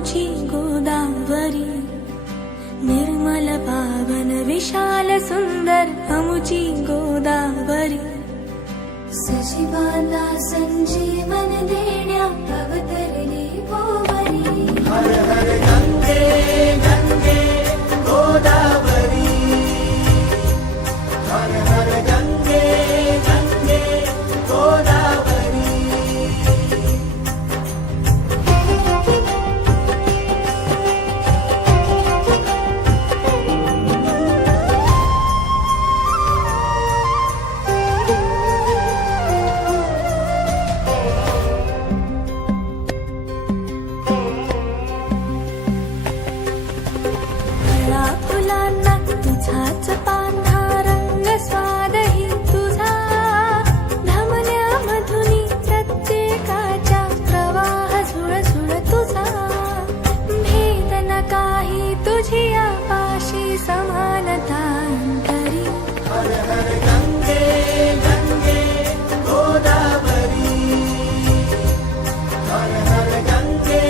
अमुची गोदावरी, निर्मल पावन विशाल सुंदर अमुची गोदावरी, सजीवांना संजीवन देण्या अवतरली गोवरी. हर हर गंगे गंगे गोदावरी, हर हर गंगे गंगे गोदावरी. फुलांना तुझाच पांढरा रंग, स्वादही तुझा धमन्या मधुनी, प्रत्येकाच्या प्रवाह झुळझुळ तुझा. भेद न काही तुझी आपाशी समानता अंतरी. हर हर गंगे गंगे गोदावरी, हर हर गंगे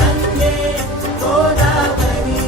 गंगे गोदावरी.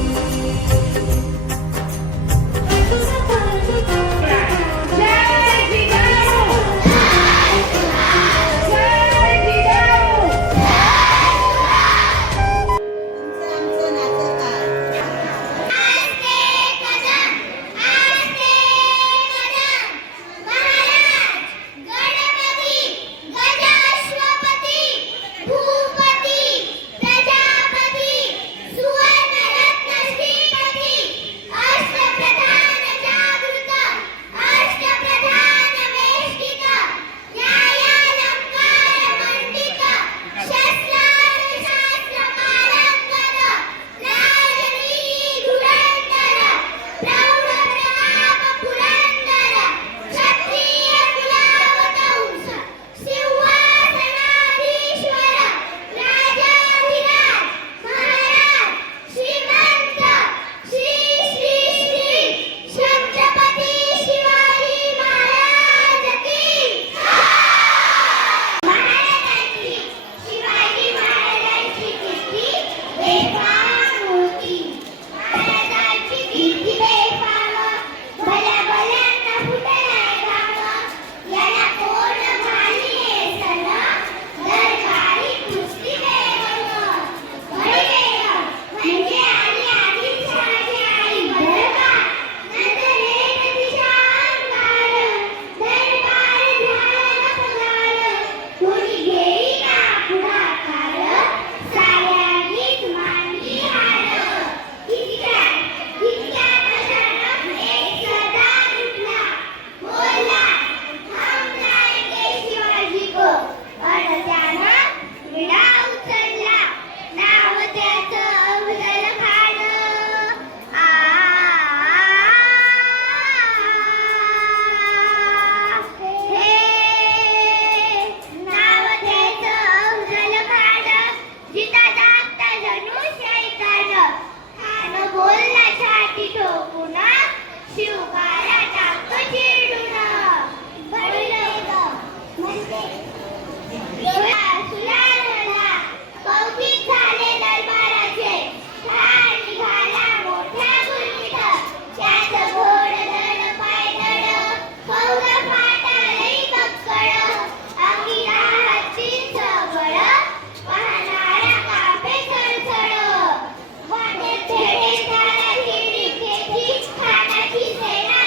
खेडी खेडी खानाची सेना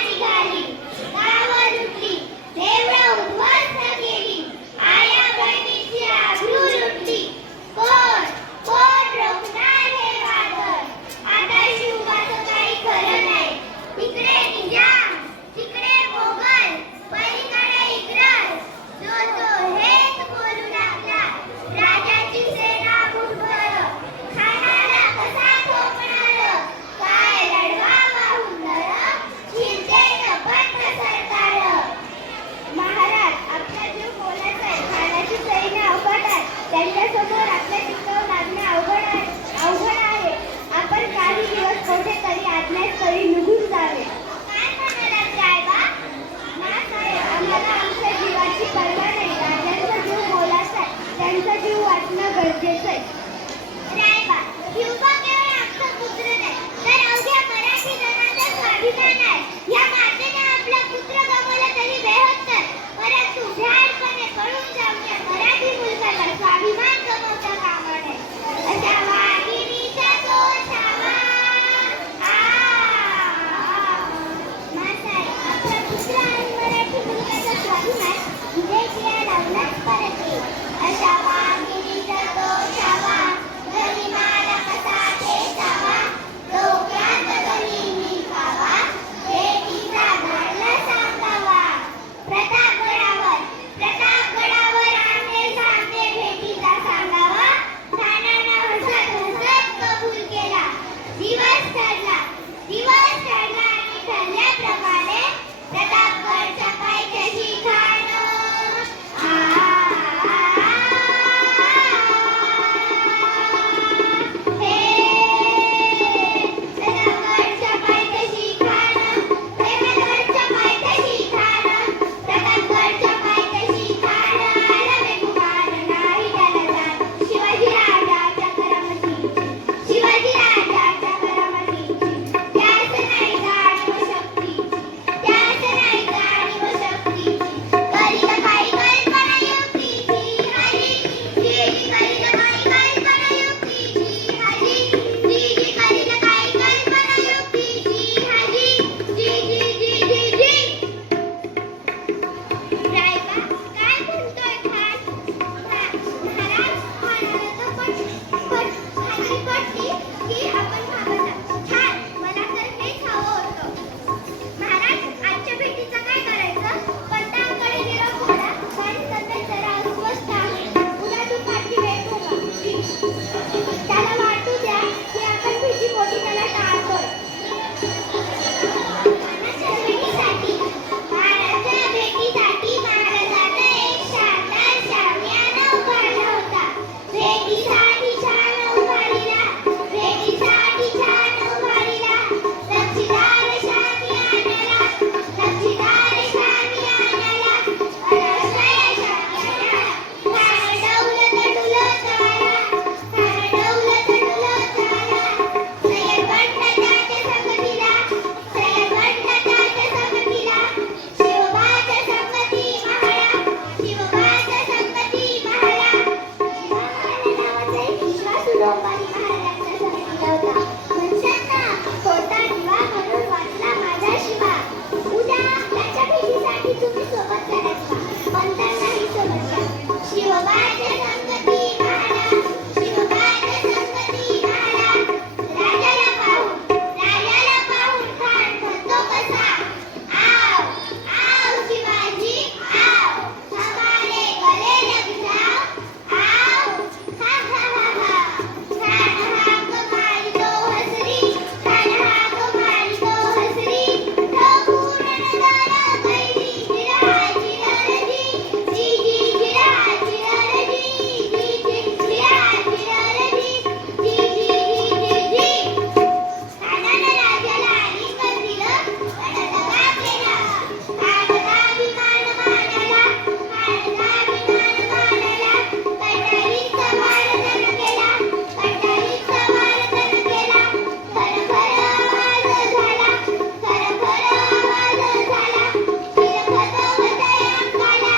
घरी पडली की आपण घाबरतात. छान, मला तर हेच हवं होतं. महाराज, आजच्या भेटीचं काय करायचं? पंतांकडे निरोप घाला, कारण तब्येत जरा अस्वस्थ आहे. उद्या दुपारची भेट होगा. त्याला वाटू द्या की आपण भीती मोठी त्याला टाळतोय. महाराजांच्या भेटीसाठी महाराजांना एक शानदार शामियाना उभारला होता. भेटीसाठी छान उभारीला, भेटीसाठी छान उभारीला, लक्षीदार शामियानाला, लक्षीदार शामियानाला, अनाश्रय शामियानाला, खारडवलं तडुलं चाला, खारडवलं तडुलं चाला, सय्यदबंड त्याच्या संगतीला, सय्यदबंड त्याच्या संगतीला, शिवबाच्या संगती महाळा, शिवबाच्या संगती महाळा. नावाचा एक विश्वासुरोपारी महाराजांच्या संगतीला होता. म्हणशात ना, होता दिवा म्हणून वाचला माझा शिवा. उद्या त्याच्या भेटीसाठी तुम्ही सोबत करायचा, पण त्यांनाही सोबत घ्या. शिवबाच्या संगती महाळा, शिवबाच्या संगती महाळा. राजाला पाहून खान म्हणतो कसा, आव आव शिवाजी आव, हमारे गले लग जाओ, आव हा हा हा हा. खान हाक मारितो हसरी, खान हाक मारितो हसरी, ढोकून नगारा बैरी, जिरा जिररजी, जी जी जिरा जिररजी, जी जी जिरा जिररजी, जी जी जी जी जी. खानानं राजाला आलिंगन दिलं, दगा केला. खानचा अभिमान मानाला, खानचा अभिमान मानाला, पंढरीचा वारधन केला, पंढरीचा वारधन केला. खर खर आवाज झाला, खर खर आवाज झाला. शिरखत होतंय अंगाला,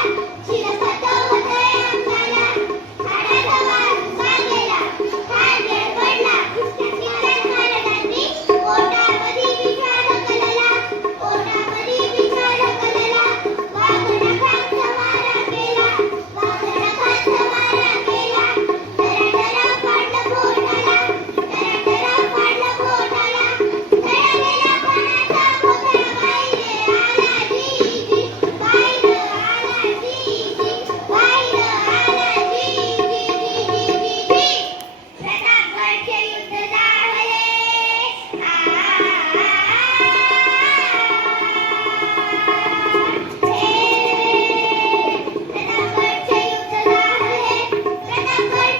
शिरखत होतंय अंगाला. खानाचा वार उभा गेला, खान धडपडला. कित्येक महाराजांनी पोटामध्ये बिछा ढकलला, पोटामध्ये बिछा ढकलला. वाघनखांचा मारा केला, वाघनखांचा मारा केला. दरदरा पाडलं पोटाला, दरदरा पाडलं पोटाला. दया गेला खानाचा पुतळा, बाहेर आला जी जी, बाहेर आला जी जी, बाहेर आला जी जी जी जी जी. प्रतापगडचे युद्ध झाले, प्रतापगडचे युद्ध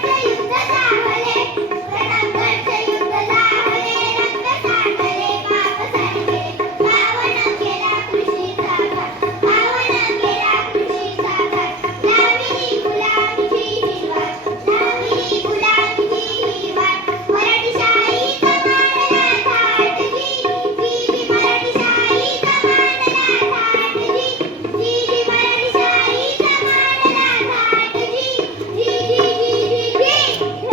झाले, प्रतापगडचे युद्ध झाले, प्रतापगडचे युद्ध झाले. रक्त सांडले, पाप सांडले, पावन केला कृषीचा घाट, पावन केला कृषीचा घाट. लावली गुलामीची ही वाट, लावली गुलामीची ही वाट. मराठीशाहीचा मानला थाट जी, जी जी मराठीशाहीचा मानला थाट जी, जी जी मराठीशाहीचा मानला थाट जी, जी जी जी जी जी.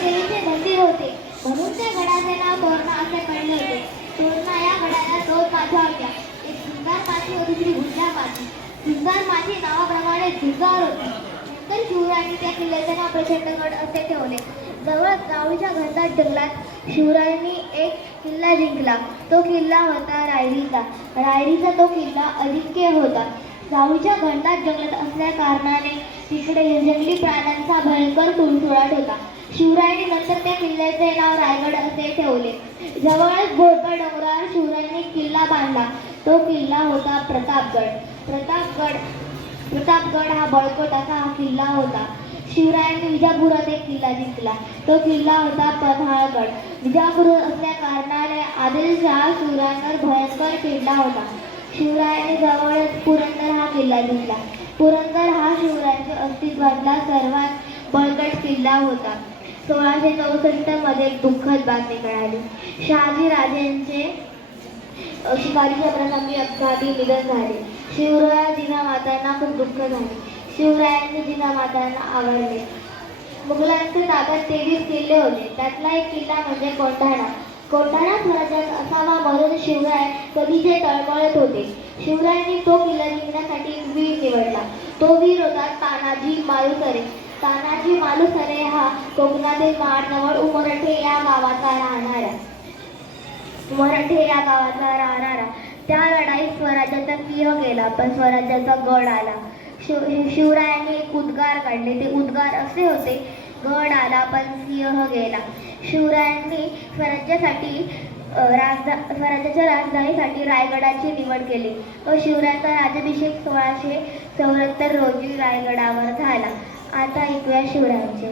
देवीचे मंदिर होते, म्हणून त्या गडाचे नाव तोरणा असे पडले होते. तोरणा या गडाला दोन माथा होत्या, एक झुंजार माती व दुसरी गुंजार माती. झुंजार माती नावाप्रमाणे झुंजार होती. नंतर शिवरायांनी त्या किल्ल्याचे नाव प्रचंडगड असे ठेवले. जवळ जावळीच्या घनदाट जंगलात शिवरायांनी एक किल्ला जिंकला. तो किल्ला होता रायरीचा. रायरीचा तो किल्ला अजिंक्य होता. जावळीच्या घनदाट जंगलात असल्या कारणाने तिकडे जंगली प्राण्यांचा भयंकर तुळतुळाट होता. शिवरायांनी नंतर त्या किल्ल्याचे नाव रायगड असे ठेवले. जवळच घोरपड डोंगरावर शिवरायांनी किल्ला बांधला. तो किल्ला होता प्रतापगड. प्रतापगड हा बळकट असा हा किल्ला होता. शिवरायांनी विजापुरात एक किल्ला जिंकला. तो किल्ला होता पन्हाळगड. विजापुरात असल्या कारणाने आदिलशहा शिवरायांवर भयंकर चिडला होता. शिवरायांनी जवळच पुरंदर हा किल्ला जिंकला. पुरंदर हा शिवरायांच्या अस्तित्वातला सर्वात बळकट किल्ला होता. 1664 मध्ये एक दुःखद बातमी कळाली. शहाजी राजेंचे शिकारीच्या प्रसंगी अपघाती निधन झाले. शिवराय जिजामातांना खूप दुःख झाले. शिवरायांनी जिजामातांना आवडले. मुघलांच्या ताब्यात 23 किल्ले होते. त्यातला एक किल्ला म्हणजे कोंढाणा. कोंढाणा स्वराज्यात असावा म्हणून शिवराय कधीचे तळमळत होते. शिवरायांनी तो किल्ला जिंकण्यासाठी वीर निवडला. तो वीर होता तानाजी मालुसरे. तानाजी मालुसरे हा कोकणातील महाडजवळ उमरठे या गावाचा राहणारा त्या लढाईत स्वराज्याचा सिंह गेला, पण स्वराज्याचा गड आला. शिवरायांनी एक उद्गार काढले. ते उद्गार असे होते, गड आला पण सिंह गेला. शिवरायांनी स्वराज्याच्या राजधानीसाठी रायगडाची निवड केली व शिवरायांचा राज्याभिषेक 1674 रोजी रायगडावर झाला. आता ऐकूया शिवरायांचे.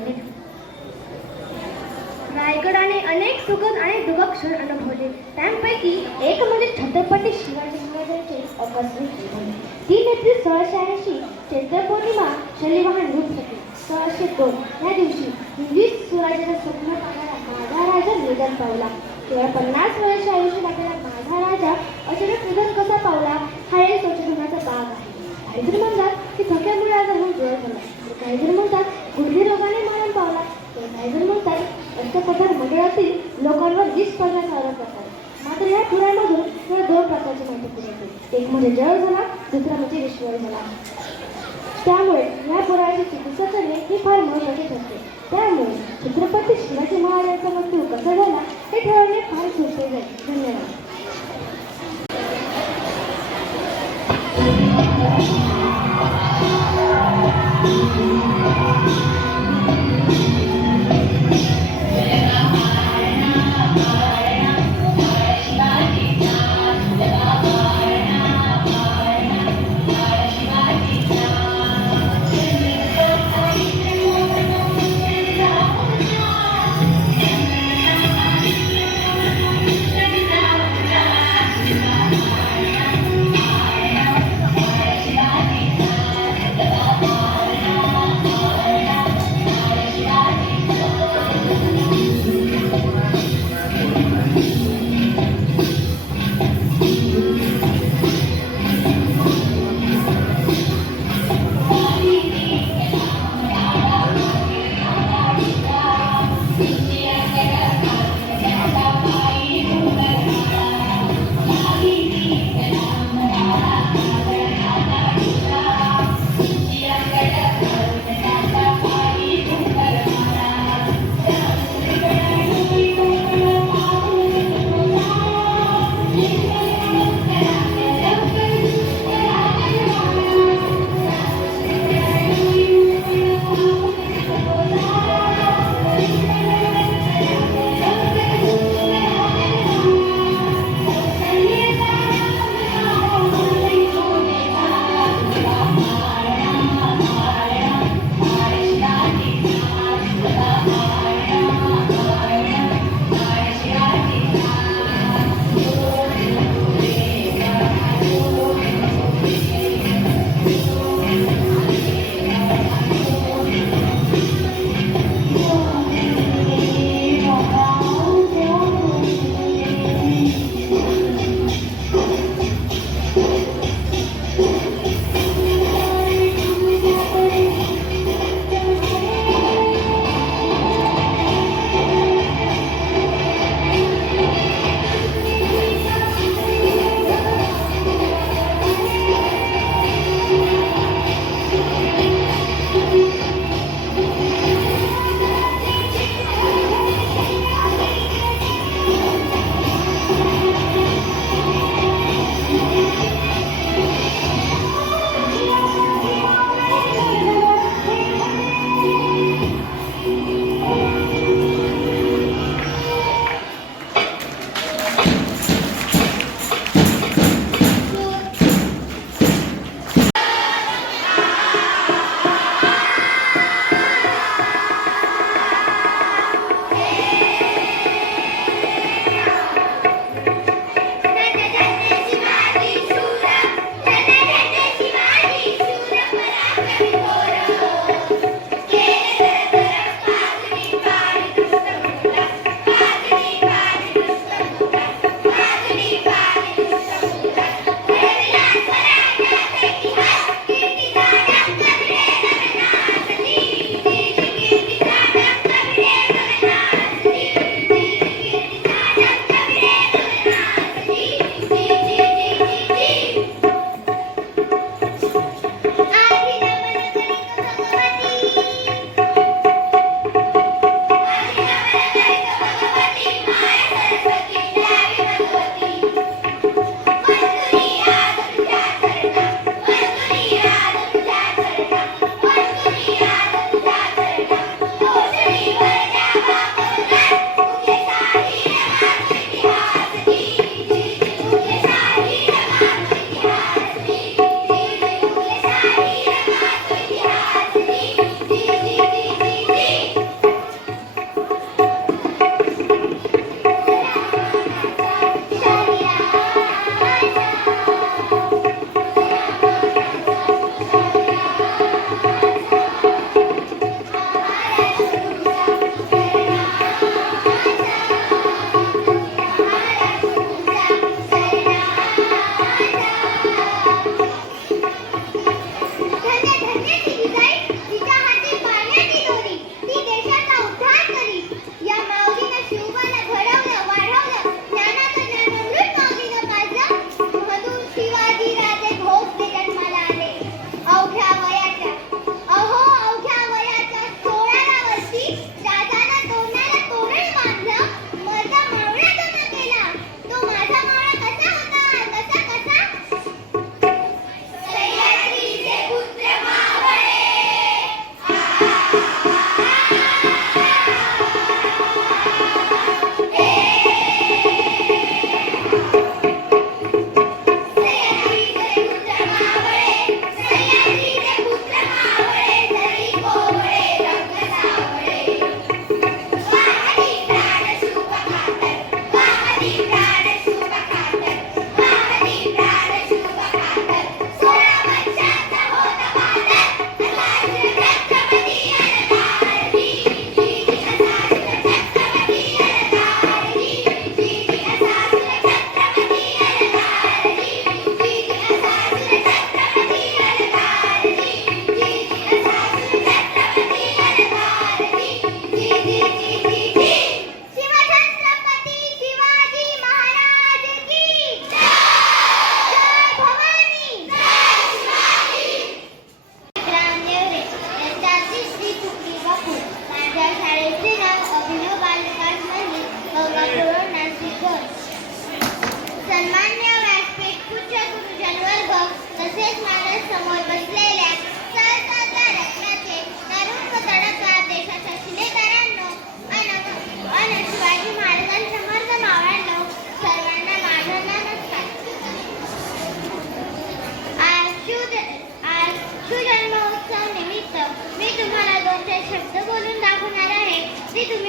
रायगडाने अनेक सुखद आणि दुःखद क्षण अनुभवले. त्यांपैकी एक म्हणजे छत्रपती शिवाजी महाराजांचे आकस्मिक निधन. 3 एप्रिल 1680 चैत्र पौर्णिमा शनिवार रूप होते. 1602 या दिवशी इंग्लिश स्वराज्याचं स्वप्न पाहणारा माझा राजा निधन पावला. केवळ 50 वर्ष आयुष्य लागलेला माझा राजा अचानक निधन कसा पावला हा एक संशोधनाचा भाग आहे. काही जण म्हणतात की थक्यामुळे आजार होऊन जोर झाला, काही जण म्हणतात गुडघे रोगाने मरण पावला, तर काही जण म्हणतात अष्टप्रधान मंडळातील लोकांवर विष पडण्याचा आरोप करतात. मात्र या पुराणामधून केवळ 2 प्रकारची माहिती पुढे येते. एक म्हणजे जळ झाला, दुसरा म्हणजे विश्वर झाला. त्यामुळे या पुराणाची चिकित्सा करणे ही फार महत्त्वाची ठरते. त्यामुळे छत्रपती शिवाजी महाराजांचा मृत्यू कसा झाला हे ठरवणे फार सोपे जाईल. धन्यवाद.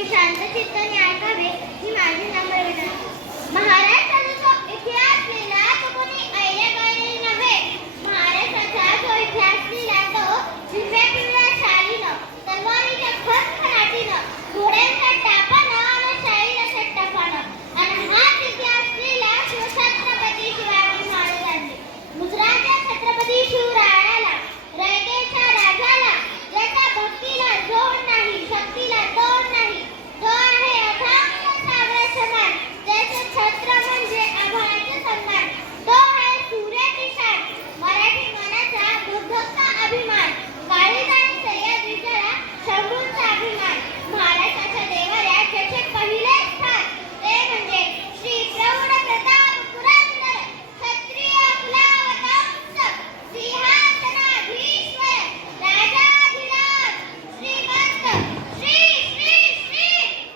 शांत चित्ताने ऐकावे ही माझी नम्र विनंती. महाराष्ट्राचा जो इतिहास लिहिला तो कोणी ऐऱ्या-गैऱ्याने नव्हे. महाराष्ट्राचा जो इतिहास लिहिला तो हिरव्या-पिवळ्या शालीनं, तलवारीच्या खणखणाटीनं, घोड्यांच्या टापानं आणि शाहीच्या टपानं. आणि हाच इतिहास लिहिला शिवछत्रपती शिवाजी महाराजांनी. गुजरातच्या छत्रपती शिवरायाला, रयतेच्या राजाला, ज्याच्या भक्तीला जोड नाही, शक्तीला तोड नाही, तो आहे अथांग सागर समान, ज्याचे छत्र म्हणजे आभाळाचे सन्मान, तो आहे सूर्याची शान, मराठी मनाचा दुर्धक्का अभिमान, काळीज आणि सह्याद्रीचा शंभूंचा अभिमान. महाराष्ट्राच्या देवाऱ्यात ज्याचे पहिले स्थान ते म्हणजे श्री प्रौढ प्रताप पुरंदर क्षत्रिय कुलावतंस सिंहासनाधीश्वर राजाधिराज श्रीमंत श्री श्री श्री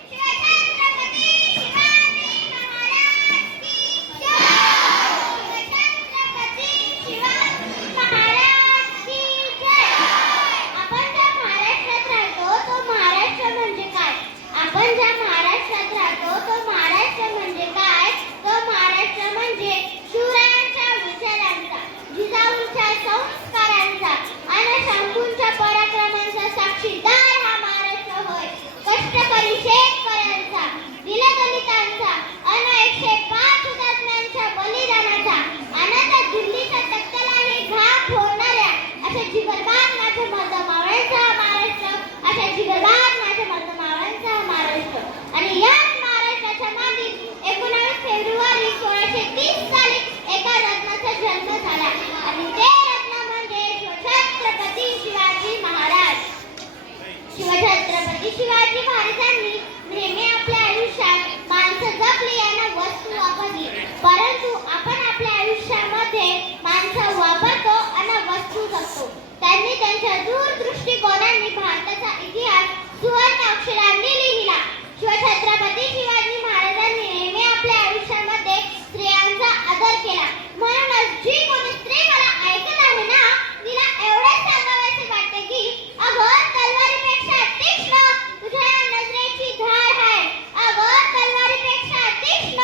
शिवछत्रपती शिवाजी महाराज की जय. शिवछत्रपती शिवाजी महाराज की जय. आपण ज्या महाराष्ट्रात राहतो तो महाराष्ट्र म्हणजे काय? आपण ज्या महाराष्ट्रात राहतो तो महाराष्ट्र म्हणजे काय? तो महाराष्ट्र म्हणजे शिवरायांच्या विचारांचा, जिजाऊंच्या संस्कारांचा आणि शंभूंच्या पराक्रमांचा साक्षीदार हा महाराष्ट्र होय. कष्टकरी शेतकऱ्यांचा, दिनदलितांचा आणि 105 हुतात्म्यांच्या बलिदानाचा आणि त्या दिल्लीच्या तख्तालाही घात होणाऱ्या अशा जिगरबाज माझ्या मर्दमावळ्यांचा हा महाराष्ट्र, अशा जिगरबाज माझ्या मर्दमावळ्यांचा हा महाराष्ट्र. आणि याच महाराष्ट्राच्या मातीत 19 फेब्रुवारी 1630 साली एका रत्नाचा जन्म झाला आणि ते रत्न म्हणजे शिवछत्रपती शिवाजी महाराज. शिवछत्रपती शिवाजी महाराजांनी नेहमी आपल्या आयुष्यात माणसं जपली आणि वस्तू वापरली, परंतु आपण आपल्या आयुष्यामध्ये माणसं वापरतो आणि वस्तू जपतो. त्यांनी त्यांच्या दूरदृष्टिकोनाने भारताचा इतिहास सुवर्ण अक्षरांनी लिहिला. शिवछत्रपती शिवाजी महाराजांनी नेहमी आपल्या आयुष्यामध्ये स्त्रियांचा आदर केला. म्हणूनच जी कोणी स्त्री मला ऐकत आहे ना, तिला एवढेच सांगावेसे वाटते की अगं तलवारीपेक्षा तीक्ष्ण तुझ्या नजरेची धार आहे. अगं तलवारीपेक्षा तीक्ष्ण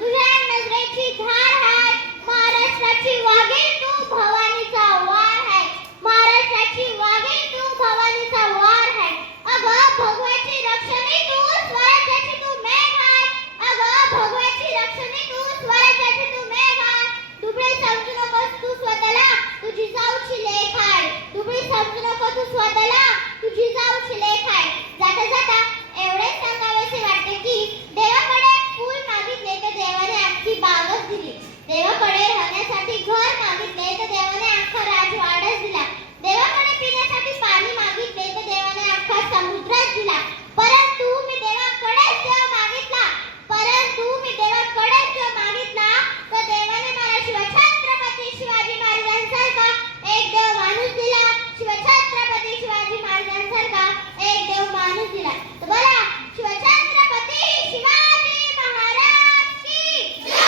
तुझ्या नजरेची धार आहे. महाराष्ट्राची वाघीण तू भवानीचा वार आहे. महाराष्ट्राची वाघीण तू भवानीचा वार आहे. अगं भगवाची रक्षणी तू स्वराज्याची तू मेघ आहे. अगं भगवाची रक्षणी तू स्वराज्याची तू मेघ आहे. दुबळी समजू नकोस तू स्वतःला, तुझी जाऊची लेख आहे. दुबळी समजू नको तू स्वतःला, तुझी जाऊची लेख आहे. जाता जाता एवढेच सांगावेसे वाटते की देवाकडे फूल मागितले तर देवाने अख्खी बागच दिली. देवाकडे राहण्यासाठी घर मागितले तर देवाने अख्खा राजवाडाच दिला. देवाकडे पिण्यासाठी पाणी मागितले तर देवाने अख्खा समुद्रच दिला. परंतु मी देवाकडेच देव मागितला, परंतु मी देवाकडेच देव मागितला तर देवाने मला शिवछत्रपती शिवाजी महाराजांसारखा एक देव माणूस दिला. शिवछत्रपती शिवाजी महाराजांसारखा एक देव माणूस दिला. तर बोला शिवछत्रपती शिवाजी महाराज की जय.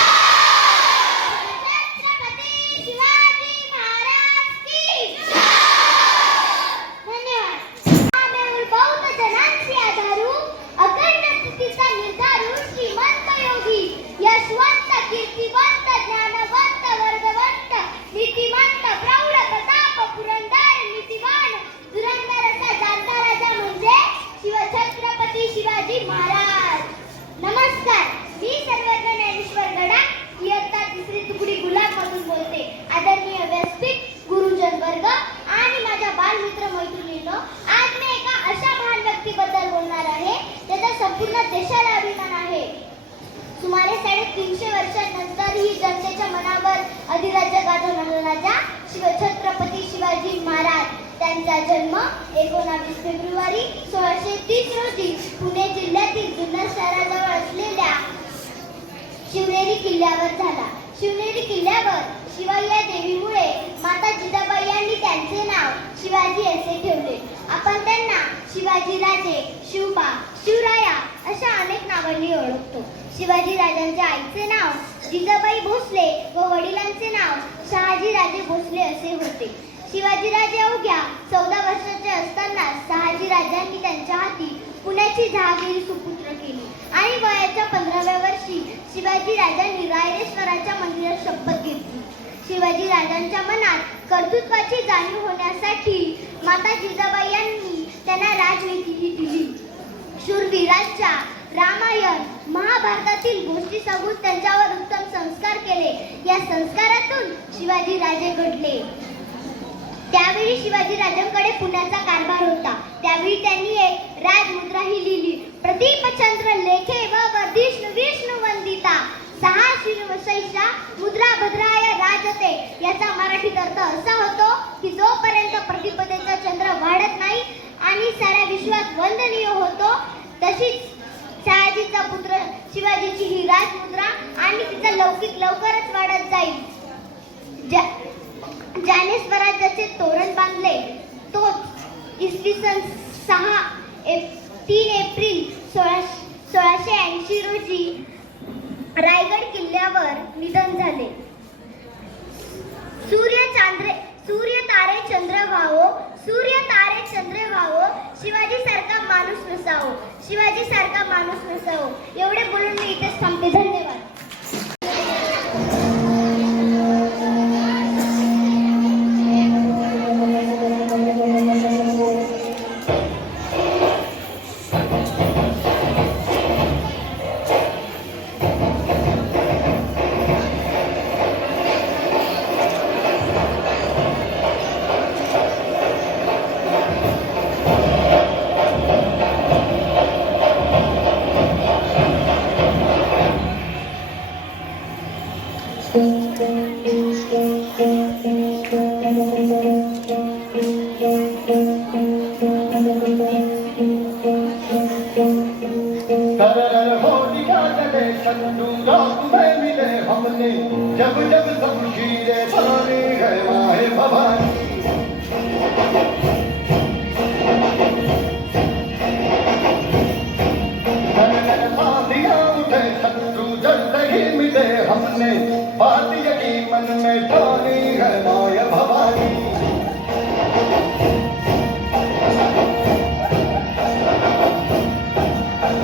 शिवछत्रपती शिवाजी महाराज की जय. धन्यवाद. आम्ही बहुत जनांची आधारू, अखंड स्थितीचा निर्धारू, श्रीमंत योगी, यशवंत, कीर्तिवंत, ज्ञानवंत, वर्धवंत, नीतिमंत, प्रौढ प्रताप पुरंदर, नीतिवान, धुरंधर असा जाणता राजा म्हणजे शिवछत्रपती शिवाजी महाराज. नमस्कार, मी सर्वज्ञ ज्ञानेश्वर गडा, इयत्ता 3री तुकडी गुलाबमधून बोलते. आदरणीय व्यासपीठ, गुरुजन वर्ग आणि माझ्या बालमित्र मैत्रिणींनो, आज मी एका अशा महान व्यक्तीबद्दल बोलणार आहे ज्याचा संपूर्ण देशाला अभिमान आहे. सुमारे 350 वर्षांनंतर ही जनतेच्या मनावर अधिराज्य गाजवणारा राजा शिवछत्रपती शिवाजी महाराज. त्यांचा जन्म 19 फेब्रुवारी 1630 रोजी पुणे जिल्ह्यातील जुन्नर शहराजवळ असलेल्या शिवनेरी किल्ल्यावर झाला. शिवनेरी किल्ल्यावर शिवय्या देवीमुळे माता जिजाबाई यांनी त्यांचे नाव शिवाजी असे ठेवले. आपण त्यांना शिवाजी राजे, शिवबा, शिवराया अशा अनेक नावांनी ओळखतो. शिवाजी राजांच्या आईचे नाव जिजाबाई भोसले व वडिलांचे नाव शहाजीराजे भोसले असे होते. शिवाजीराजे अवघ्या 14 वर्षाचे असताना शहाजीराजांनी त्यांच्या हाती पुण्याची जहागीर सुपूर्द शिवाजी राजांनी रायरेश्वराच्या मंदिरात शपथ घेतली. शिवाजी राजांच्या मनात कर्तृत्वाची जाणीव होण्यासाठी माता जिजाबाई यांनी त्यांना राजनीती दिली. शूरवीरांच्या रामायण महाभारतातील गोष्टी सांगून त्यांच्यावर उत्तम संस्कार केले. या संस्कारातून शिवाजी राजे घडले. त्यावेळी शिवाजी राजांकडे पुण्याचा कारभार होता. त्यावेळी त्यांनी एक राजमुद्राही लिहिली. प्रदीपचंद्र लेखे व वर्धिष्णु विष्णू वंदिता सहा शिवशैषा मुद्रा भद्राय राजते. याचा मराठीत अर्थ असा होतो की जोपर्यंत प्रतिपदेचा चंद्र वाढत नाही आणि साऱ्या विश्वात वंदनीय होतो, तशीच शहाजीचा पुत्र शिवाजीची ही राजमुद्रा आणि तिचा लौकिक लवकरच वाढत जाईल. ज्याने स्वराज्याचे तोरण बांधले तोच इसवी सन 3 एप्रिल 1680 रोजी रायगड किल्ल्यावर निधन झाले. सूर्य तारे चंद्र व्हावो, सूर्य तारे चंद्र व्हावो, शिवाजी सारखा माणूस नसावो, शिवाजी सारखा माणूस नसावो. एवढे बोलून मी इथेच थांबते. धन्यवाद. जब जब शमशीरें चली है माहे भवानी, साथियां उठे शत्रु जल ही मिले हमने, बात यही मन में ठानी है माया भवानी.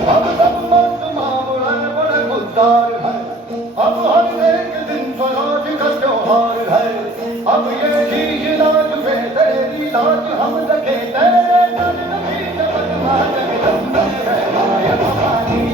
अब सब मर्द मामला बड़े गुस्सार है, अब हर एक दिन स्वराज का त्योहार है. अब ये शीश लाज पे तेरी लाज हम रखे, तेरे तन नबी जगन्मा जगदम्बे है माया भवानी.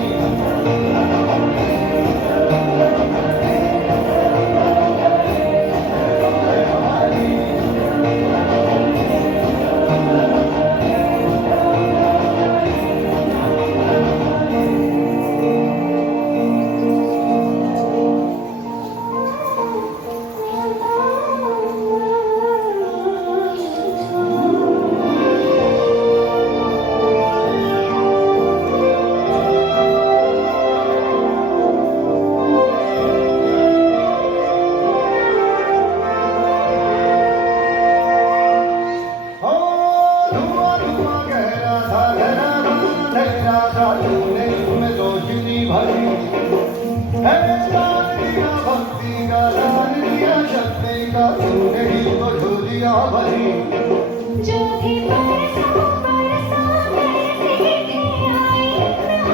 जो भी बरसा बरसे थे आई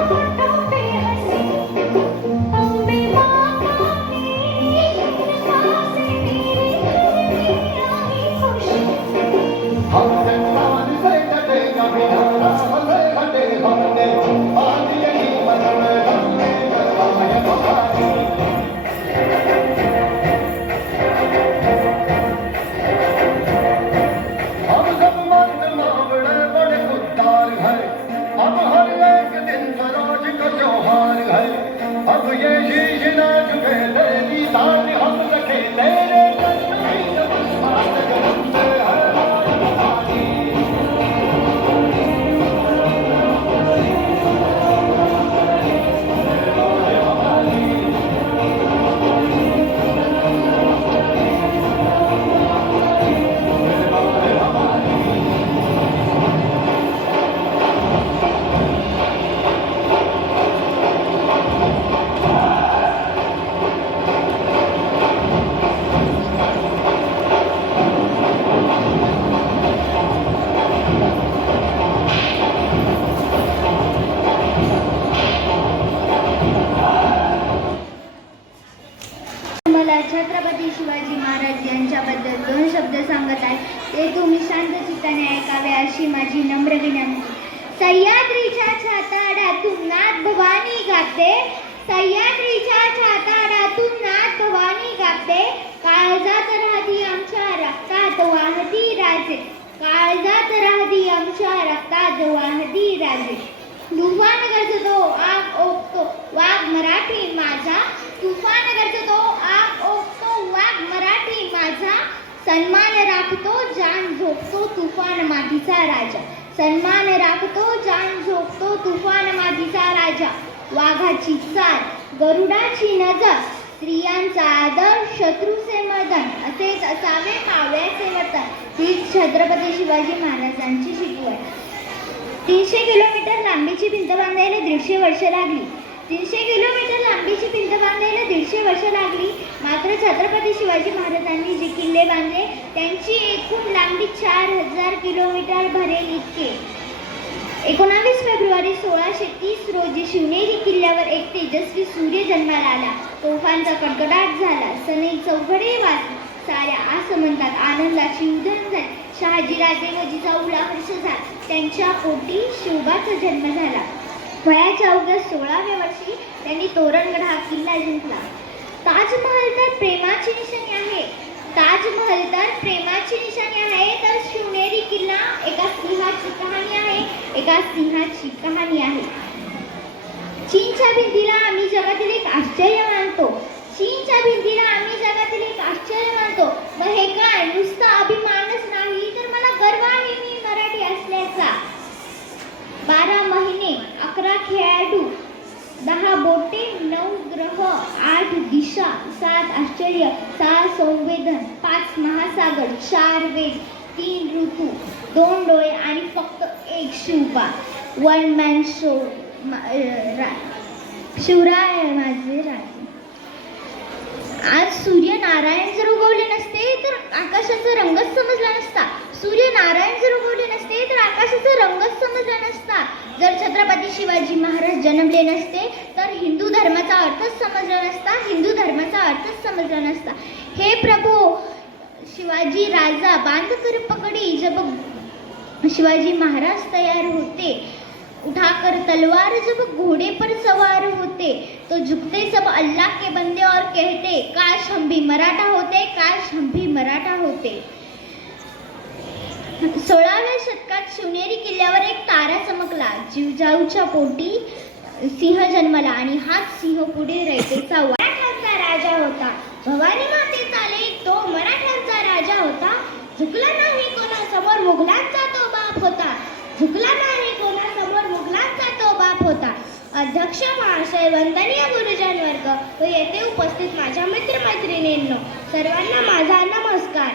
होठों पे हंसी, अम्बे माता मेरी कृपा से मेरी आई खुशी. हम जन्मान से कटे कभी नाम से कटे हमने, आज यही मन में हमने माया भवानी. हम सब मर्द मावड़े बड़े गुस्सार है, अब हर एक दिन स्वराज का त्योहार है. अब ये शीश ना झुके तेरी लाज हम रखे, तेरे कष्ट में जब साथ जगदम्बे है माया भवानी. तुम्हाला छत्रपती शिवाजी महाराज यांच्याबद्दल 2 शब्द सांगत आहे. ते तुम्ही शांत चित्ताने ऐकावे अशी माझी नम्र विनंती. सह्याद्रीच्या छाताडातून नाथ भवानी गाते, सह्याद्रीच्या छाताडातून नाथ भवानी गाते, काळजात राहती आमच्या रक्तात वाहती राजे, काळजात राहती आमच्या रक्तात वाहती राजे. तुफान गरजतो आग ओकतो वाघ मराठी माझा, तुफान गरजतो आग ओकतो वाघ मराठी माझा, सन्मान राखतो जान झोपतो तुफान मातीचा राजा, सन्मान राखतो जान झोपतो तुफान मातीचा राजा. वाघाची चाल गरुडाची नजर, स्त्रियांचा आदर शत्रूचे मर्दन, असेच असावे काव्याचे वर्तन. ही छत्रपती शिवाजी महाराजांची शिकवण. 300 किलोमीटर लांबीची भिंत बांधायला 150 वर्ष लागली. 300 किलोमीटर लांबीची भिंत बांधायला 150 वर्ष लागली. मात्र छत्रपती शिवाजी महाराजांनी जे किल्ले बांधले त्यांची एकूण लांबी 4000 किलोमीटर भरेल इतके. 19 फेब्रुवारी 1630 रोजी शिवनेरी किल्ल्यावर एक तेजस्वी सूर्य जन्माला आला. तोफांचा कडकडाट झाला, सनई चौघडे वाजली, साऱ्या आसमंतात आनंदाची उधळण झाली. शहाजीराजे व जिजाऊला हर्ष झाला. त्यांच्या पोटी शिवबाचा जन्म झाला. वयाच्या अवघ्या 16व्या वर्षी त्यांनी तोरणगड हा किल्ला जिंकला. ताजमहल तर प्रेमाची निशाणी आहे, ताजमहल तर प्रेमाची निशाणी आहे, तर शिवनेरी किल्ला एका सिंहाची कहाणी आहे, एका सिंहाची कहाणी आहे. चीनच्या भिंतीला आम्ही जगातील एक आश्चर्य मानतो, चीनच्या भिंतीला आम्ही जगातील एक आश्चर्य मानतो. व हे काय नुसता अभिमानच नाही तर मला गर्व आहे मी मराठी असल्याचा. 12 महिने 11 खेळाडू 10 बोटे 9 ग्रह 8 दिशा 7 आश्चर्य 6 संवेदन 5 महासागर 4 वेद 3 ऋतू 2 डोळे आणि फक्त एक शिवबा. 1 man show. शिवराय माझे राजे. आज सूर्यनारायण जर उगवले नसते तर आकाशाचा रंगच समजला नसता. सूर्यनारायण जर उगवले नसते तर आकाशाचा रंगच समजला नसता. जर छत्रपती शिवाजी महाराज जन्मले नसते तर हिंदू धर्माचा अर्थच समजला नसता, हिंदू धर्माचा अर्थच समजला नसता. हे प्रभू शिवाजी राजा बांध कर पकडी, जब शिवाजी महाराज तैयार होते, उठाकर तलवार जब घोड़े पर सवार होते, तो झुकते सब अल्लाह के बंदे और कहते काश हम भी मराठा होते, काश हम भी मराठा होते. 16व्या शतकात शिवनेरी किल्ल्यावर एक तारा चमकला. जिजाऊच्या पोटी सिंह जन्मला आणि हाच सिंह पुढे रयतेचा मराठ्यांचा राजा होता. भवानी मातेचा लेक तो मराठ्यांचा राजा होता. झुकला नाही कोणासमोर मुघलांचा तो बाप होता, झुकला नाही कोणासमोर मुघलांचा तो बाप होता. अध्यक्ष महाशय, वंदनीय गुरुजन वर्ग व येथे उपस्थित माझ्या मित्रमैत्रिणींनो, सर्वांना माझा नमस्कार.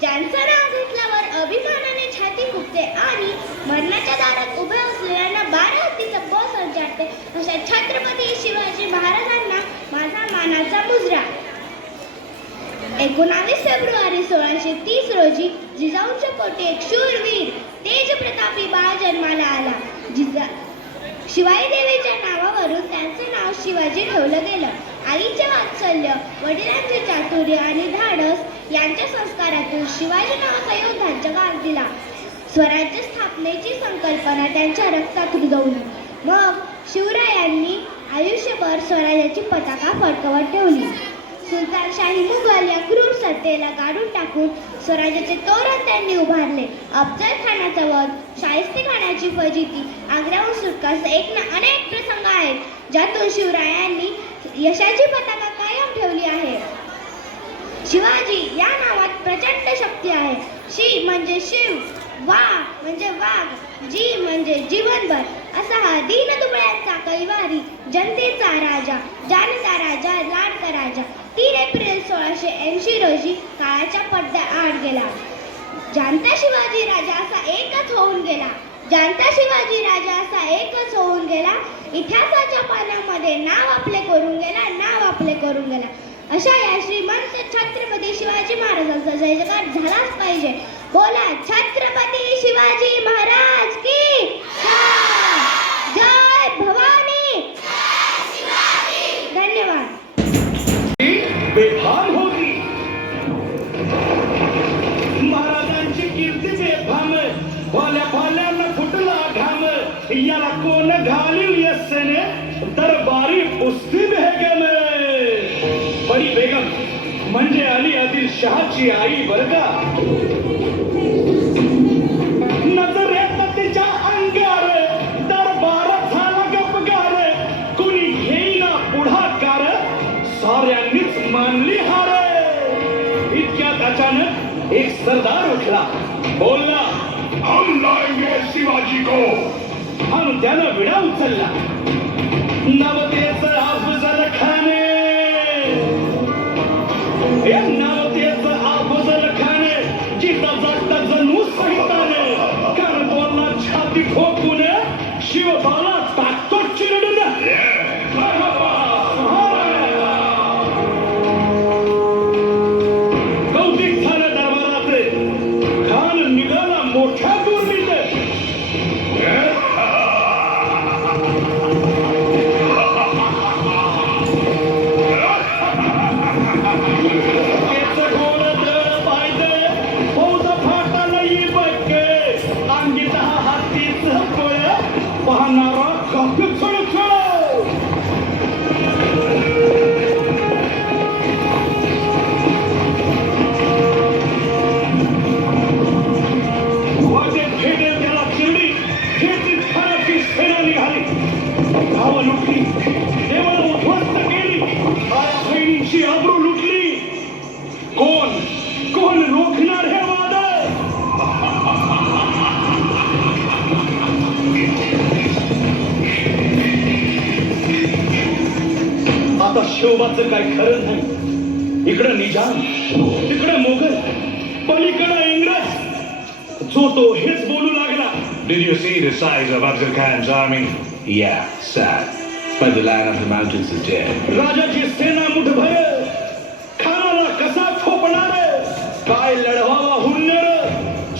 ज्यांचं नाव घेतल्यावर अभिमानाने छाती फुगते आणि मरणाच्या दारात उभे असलेल्यांना 12 हत्तीचा बळ संचारते अशा छत्रपती शिवाजी महाराजांना माझा मानाचा मुजरा. 19 फेब्रुवारी 1630 रोजी जिजाऊच्या पोटी एक शूरवीर तेज प्रतापी बाळ जन्माला आला. शिवाई देवीच्या नावावरून त्यांचे नाव शिवाजी ठेवलं गेलं. आईचे वात्सल्य, वडिलांचे चातुर्य आणि धाडस यांच्या संस्कारातून शिवाजी नावाचा योद्धा जगात दिला. स्वराज्य स्थापनेची संकल्पना त्यांच्या रक्तात रुजवली. मग शिवरायांनी आयुष्यभर स्वराज्याची पताका फडकवत ठेवली. सुलतानशाही मुघल या क्रूर सत्तेला गाडून टाकून स्वराज्याचे तोरण त्यांनी उभारले. अफजल खानाचा वध, शाहिस्ते खानाची फजिती, आग्र्याहून सुटका असे एक ना अनेक प्रसंग आहेत ज्यातून शिवरायांनी यशाची पताका कायम ठेवली आहे. शिवाजी या नावात प्रचंड शक्ती आहे. शी म्हणजे शिव, वा म्हणजे वाघ, जी म्हणजे जीवनभर असा हा दीनदुबळ्यांचा कैवारी, जनतेचा राजा, जानता राजा, लाडका राजा 3 एप्रिल 1680 रोजी काळाच्या पडद्याआड गेला. जानता शिवाजी राजा असा एकच होऊन गेला, जानता शिवाजी राजा असा एकच होऊन गेला. इतिहासाच्या पानामध्ये नाव आपले करून गेला, नाव आपले करून गेला. अशा या श्रीमंत छत्रपती शिवाजी महाराजांचा जय जयकार झालाच पाहिजे. बोला छत्रपती शिवाजी महाराज की जय. भवानी. धन्यवाद. बेभान शहाची आई बर का. नजरेत तिच्या अंगार दरबार झाला गपगार. कुणी घेईना पुढाकार, साऱ्यांनीच मानली हार. इतक्यात अचानक एक सरदार उठला, बोलला, हम लाएंगे शिवाजी को. आणि त्यानं विडा उचलला. नवतेचं अफजल खाने, या नवतेचं अफजल खाने जिथं जागता जणू सहिताने. कर्दोला छाती ठोकून शिवबाला टाकतो चिरडून. कौतिक झालं दरबारात. खान निघाला मोठ्या दुर्नीत. पाहणारा कापी चढ. वाटे फेडे त्याला चिरडी. खेची खाण्याची सेना निघाली. गावं लुटली, देवळ उद्ध्वस्त केली, आया बहिणीची आबरू लुटली. कोण कोण रोखणार हे वादळ. आता शिवबाचं काय खरं नाही. इकडं निजाम, तिकडं मोगल, पलीकडं इंग्रज. जो तो हेच बोलू लागला. Did you see the size of Afzal Khan's army? Yeah, sad. But the lion of the mountains is dead. राजाची सेना मुठभर, खानाला कसा थोपणार. काय लढवावा हुन्नर,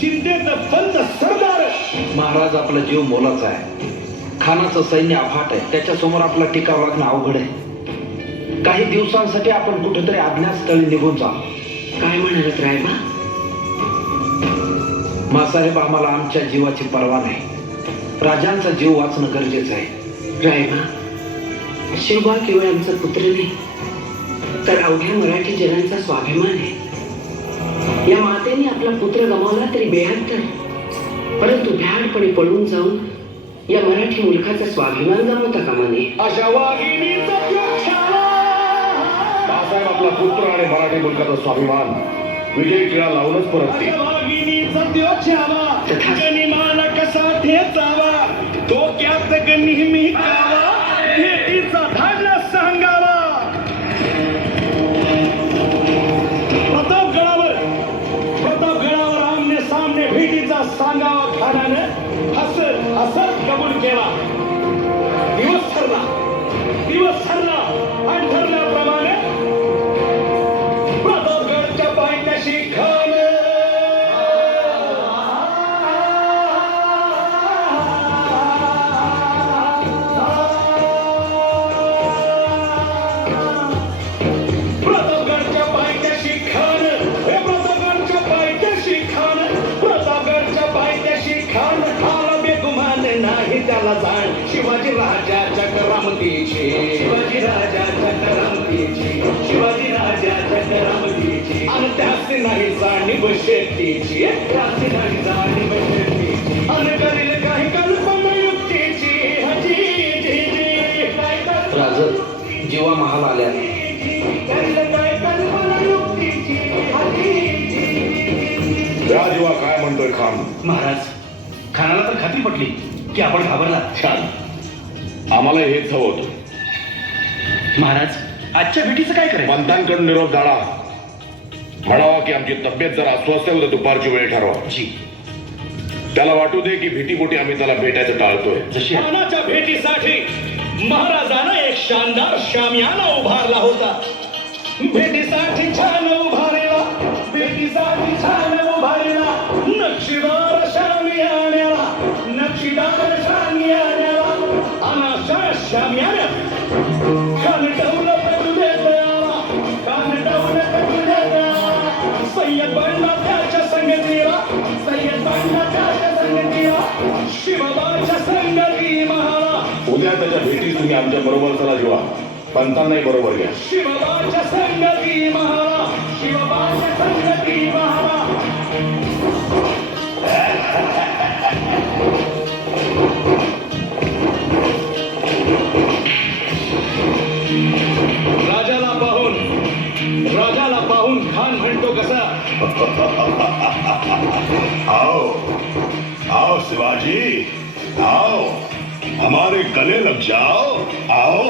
चिंतेत बंद सरदार. महाराज आपला जीव मोलाचा आहे. खानाचं सैन्य अफाट आहे. त्याच्यासमोर आपला टिकाव राखणं अवघड आहे. काही दिवसांसाठी आपण कुठेतरी अज्ञातस्थळी निघून जा. काय म्हणालत रायबा? मासाहेब, आम्हाला आमच्या जीवाची पर्वा नाही. राजांचा जीव वाचणं गरजेचं आहे. रायबा, शिवबा केवळ आमचा पुत्र नाही, तर अवघ्या मराठी जनांचा स्वाभिमान आहे. या मातेने आपला पुत्र गमावला तरी बेहत्तर, परंतु भ्याडपणे पळून जाऊन या मराठी मुलखाचा स्वाभिमान गमावता कामा नये. अशा वाघिणीचा छावा. बाळासाहेब आपला पुत्र आणि मराठी मुलकाचा स्वाभिमान विजय टिळा लावूनच परतते. अशा वाघिणीचा छावा. गनिमान कसा ठेचावा, डोक्यात नेहमी कावा. भेटीचा धाडला सांगावा. प्रतापगडावर आमने सामने भेटीचा सांगावा. खानानं हसत हसत कबूल केला. दिवस ठरला आणि ठरल्याप्रमाणे प्रतापगडच्या पायथ्याशी खान. प्रतापगडच्या पायथ्याशी खान. हे प्रतापगडच्या पायथ्याशी खान. प्रतापगडच्या पायथ्याशी खान. आला बेगुमान नाही त्याला जाण. शिवाजी राजाच्या करामतीची. शिवाजी राजाच्या करामतीची. शिवाजी राजाच्या करामतीची. आणि त्याचे नाही जाणीव शेतीची. त्याचे नाही जाणीव शेतीची. आणि करील काही कल्पना युक्तीची. राज, जीवा महाल आल्या. करील काही कल्पना युक्तीची. राजवा काय म्हणतोय खान? महाराज, खानाला तर खात्री पटली की आपण घाबरला. छान, आम्हाला हेच हवं होतं. महाराज, आजच्या भेटीचं काय करायचं? पंतांकडून निरोप जाणा. म्हणावा की आमची तब्येत जर अस्वस्थ आहे तर दुपारची वेळ ठरवा. जी. त्याला वाटू दे की भीतीपोटी आम्ही त्याला भेटायचं टाळतोय. जशी खानाच्या भेटीसाठी महाराजानं एक शानदार शामियाना उभारला होता. भेटीसाठी छान उभारला. भेटीसाठी छान उभारला. नक्षीदार शामियाना. नक्षीदार शामियाना. अनाशा शामियाना. कान टवलं पटू देत आला. कान टवलं पटू देत आला. सय्यद बनला त्याच्या संगतीला. सय्यद बनला त्याच्या संगतीला. शिवबाच्या संगती महाला. उद्या त्याच्या भेटीस तुम्ही आमच्या बरोबर चला जीवा. पंतांनाही बरोबर घ्या. शिवबाच्या संगती महारा, शिवबाच्या संगती महारा. राजाला पाहून खान म्हणतो कसा. आओ आओ शिवाजी, आओ हमारे गले लग जाओ, आओ.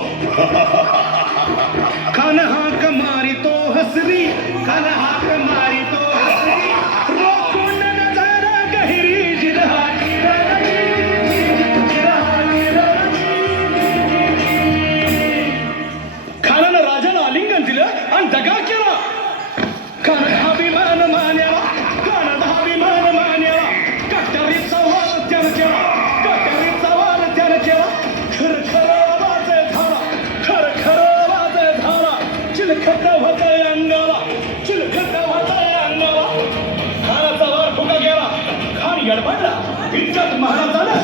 खान हाक मारी तो हसरी, खान हाक मारी तो हसरी. रोखून नजर गहिरी जिरहाची रची, जिरहाची रची. खानानं राजाला आलिंगन दिलं आणि दगा केला. खान अभिमान मान्याला, खान अभिमान मान्याला. कट्यारीचा वार त्यानं केला, कट्यारीचा वार त्यानं केला. खर खर वाजे धारा, खर खर वाजे धारा. चिलखत होतंय अंगाला, चिलखत होतंय अंगाला. खानाचा वार फुका गेला, खान गडबडला. इज्जत महाराजानं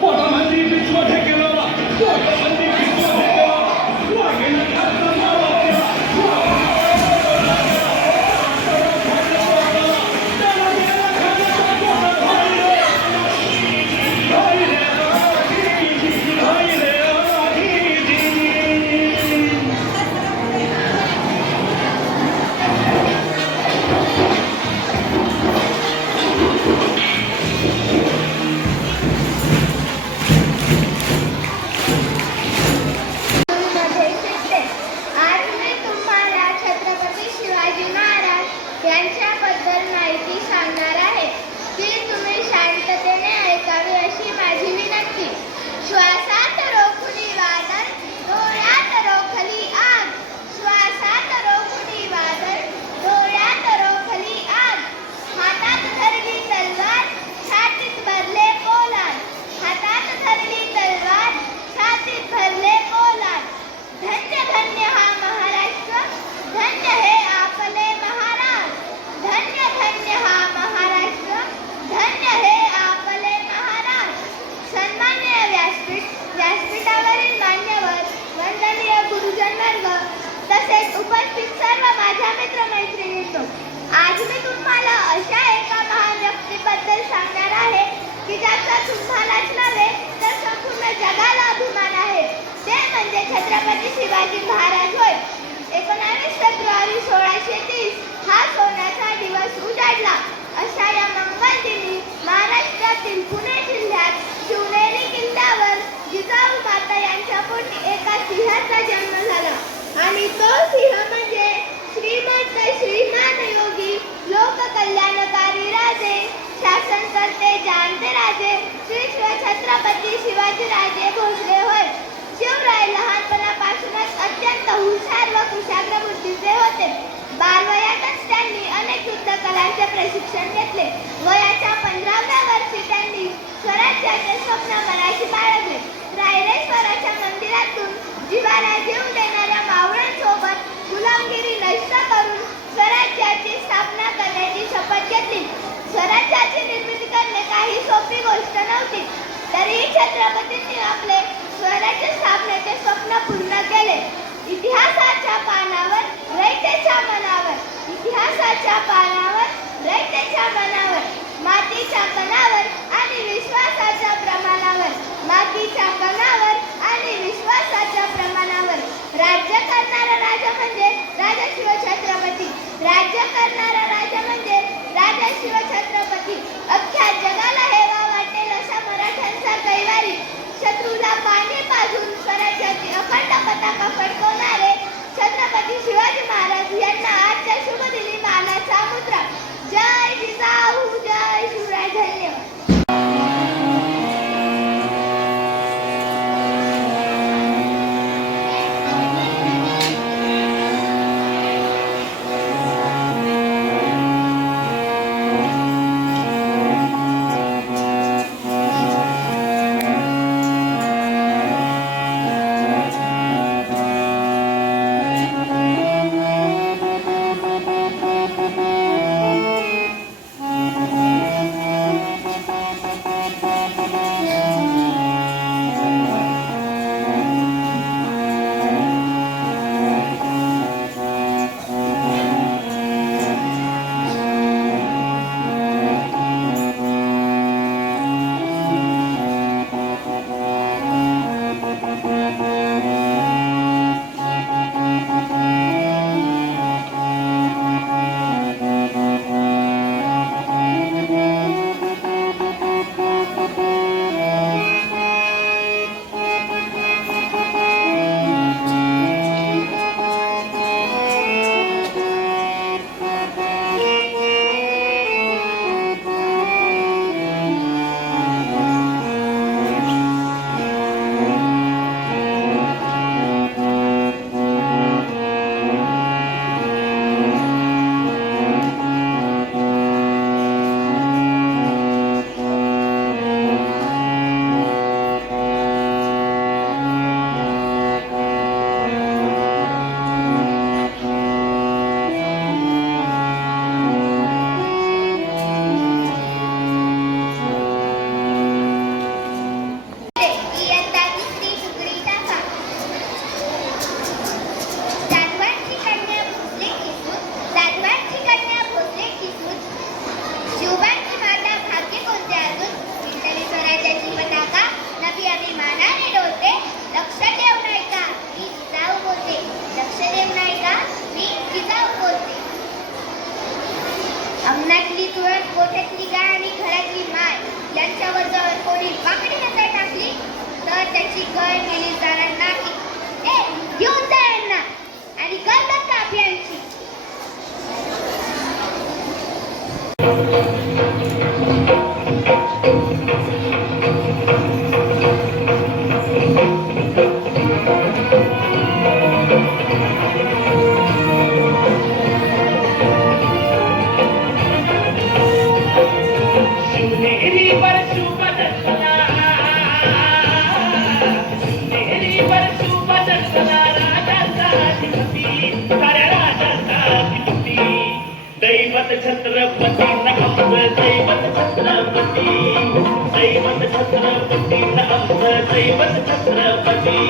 पोटामध्ये पिछवाटे केला, पोटामध्ये पिछवाटे केला. वाघेनं खानचा मारा केला. मध्ये शिकते. आज मी तुम्हाला छत्रपती शिवाजी महाराज यांच्याबद्दल माहिती सांगणार आहे, ती तुम्ही शांततेने ऐकावी अशी माझी विनंती. श्वासात रोखुनी वादळ, डोळ्यात रोखली आग. श्वासात रोखुनी वादळ, डोळ्यात रोखली आग. हातात धरली तलवार, छातीत भरले पोलाद. हातात धरली तलवार, छातीत भरले पोलाद. धन्य धन्य हा महाराष्ट्र, धन्य हे आपले महाराज. धन्य धन्य हा महाराष्ट्र, धन्य हे आपले महाराज. सन्माननीय व्यासपीठ, व्यासपीठावरील मान्यवर, वंदनीय गुरुजन वर्ग, तसेच उपस्थित सर्व माझ्या मित्रमैत्रिणींनो, आज मी तुम्हाला अशा एका महान व्यक्तीबद्दल सांगणार आहे की ज्याचा तुम्हालाच नव्हे तर संपूर्ण जगाला अभिमान आहे. ते म्हणजे छत्रपती शिवाजी महाराज होय. 19 फेब्रुवारी 1630 हा सोन्याचा दिवस उजाडला. अशा या मंगल दिनी महाराष्ट्रातील पुणे जिल्ह्यात शिवनेरी किल्ल्यावर जिजाऊ माता यांच्या पोटी एका सिंहाचा जन्म झाला. आणि तो सिंह म्हणजे श्रीमंत श्रीमान योगी लोककल्याणकारी राजे, शासनकर्ते जाणते राजे श्री छत्रपती शिवाजीराजे भोसले होय. शिवराय लहानपणापासूनच अत्यंत हुशार व कुशाग्र बुद्धीचे होते. बालवयातच त्यांनी अनेक युद्ध कलांचे प्रशिक्षण घेतले. वयाच्या 15व्या वर्षी त्यांनी स्वराज्याचे स्वप्न मनाशी बाळगले. रायरेश्वराच्या मंदिरातून जीवाला जीव देणाऱ्या मावळ्यांसोबत गुलामगिरी नष्ट करून स्वराज्याची स्थापना करण्याची शपथ घेतली. स्वराज्याची निर्मिती करणे काही सोपी गोष्ट नव्हती. तरीही छत्रपतींनी आपले स्वराज्य स्थापनेचे स्वप्न पूर्ण केले. इतिहासाच्या पानावर, रयतेच्या मनावर, इतिहासाच्या पानावर, रयतेच्या मनावर, मातीच्या कणावर आणि विश्वासाच्या प्रमाणावर, मातीच्या कणावर आणि विश्वासाच्या प्रमाणावर राज्य करणारा राजा म्हणजे राजा शिवछत्रपती. राज्य करणारा राजा म्हणजे राजा शिवछत्रपती. अख्ख्या जगाला हेवा वाटेल असा मराठ्यांचा कैवारी, शत्रूला पाणी पाजून स्वराज्याची त्याच्यावर जर कोणी वाकडी नजर टाकली तर त्याची गळ केली जाणार नाही. घेऊन जा यांना आणि करतात का अभियांची. दैवत छत्रपती नमः दैवत छत्रपती दैवत छत्रपती नमः दैवत छत्रपती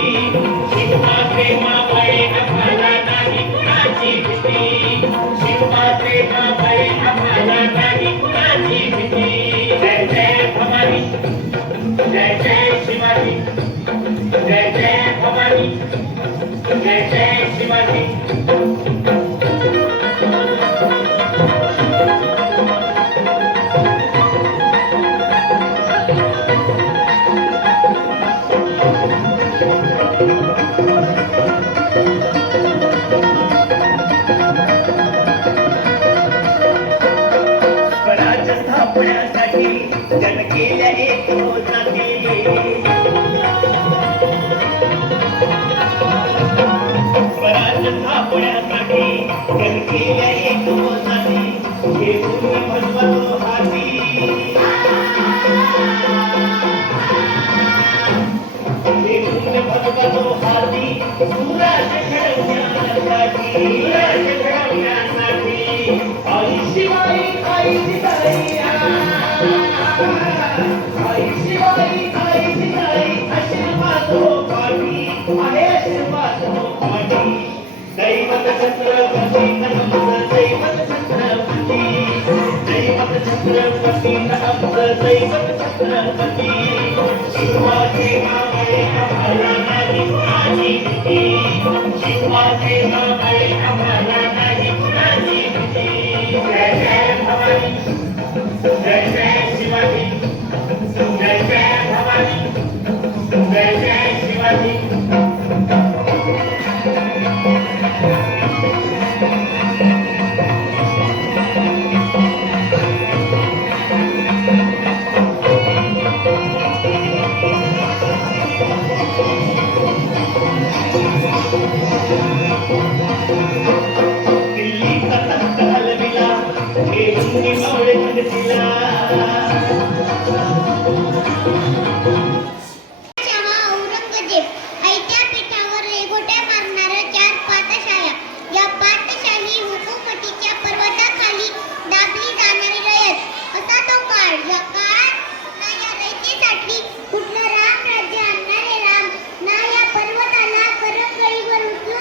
शिवा प्रेमामुळे आम्हाला नाही कुणाची भीती शिवा प्रेमामुळे आम्हाला नाही कुणाची भीती जय जय भवानी जय जय शिवाजी जय जय भवानी जय जय शिवाजी. स्वराज्य स्थापण्यासाठी जन केल्या एक जाती स्वराज्य स्थापण्यासाठी जन केल्या एक जाती हे भूमी भगवतो हाती हे भूमी भगवतो हाती सुराज्य घडवण्यासाठी आई शिवाई आई जिजाई आई शिवाई आई जिजाई आशीर्वाद हो पाठी आहे आशीर्वाद हो पाठी दैवत छत्रपती नमः दैवत छत्रपती दैवत छत्रपती नमः दैवत छत्रपती शिवाजी मावळे आम्हाला नाही कुणाची भीती शिवाजी मावळे आम्हाला नाही कुणाची भीती. जय जय भवानी जय जय शिवाजी जय जय भवानी जय जय शिवाजी. दिल्लीचा तख्त हलविला हे भूमी मावळे जगतिला औरंगजेब ऐत्या पीठावर रेघोट्या मारणाऱ्या 4 पातशाह्या. या पातशाही हुकुमतीच्या पर्वताखाली दाबली जाणारी रयत असा तो काळ. या काळात ना या रयतेसाठी कुठलं राम राज्य आणणारे राम ना या पर्वताला करंगळीवर उचलून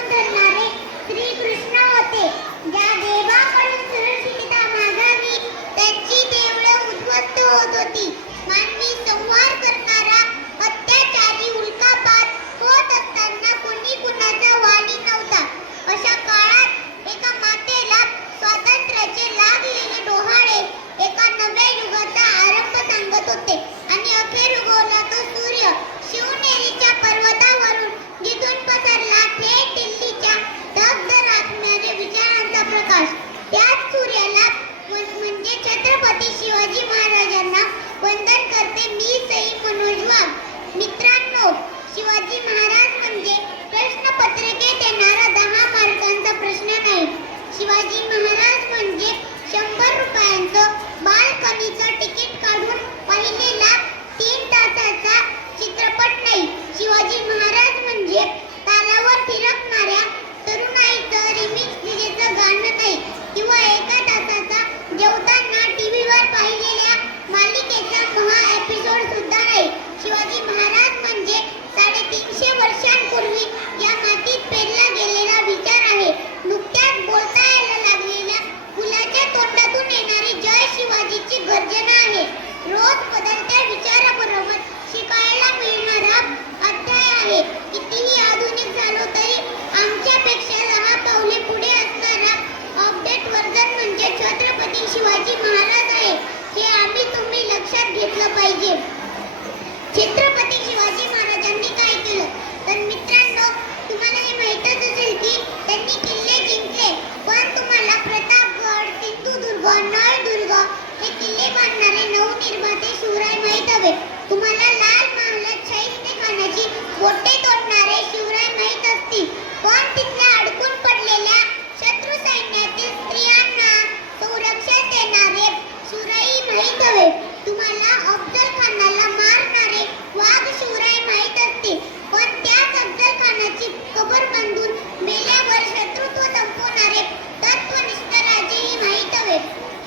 पण तिथल्या अडकून पडलेल्या शत्रू सैन्यातील स्त्रियांना संरक्षण देणारे शिवराई माहीत हवे. तुम्हाला अफजल खानाला मारणारे वाघ शिवराई माहीत असतील, पण त्याच अफजल खानाची कबर बांधून मेल्यावर शत्रुत्व संपवणारे तत्वनिष्ठ राजेही माहीत हवे.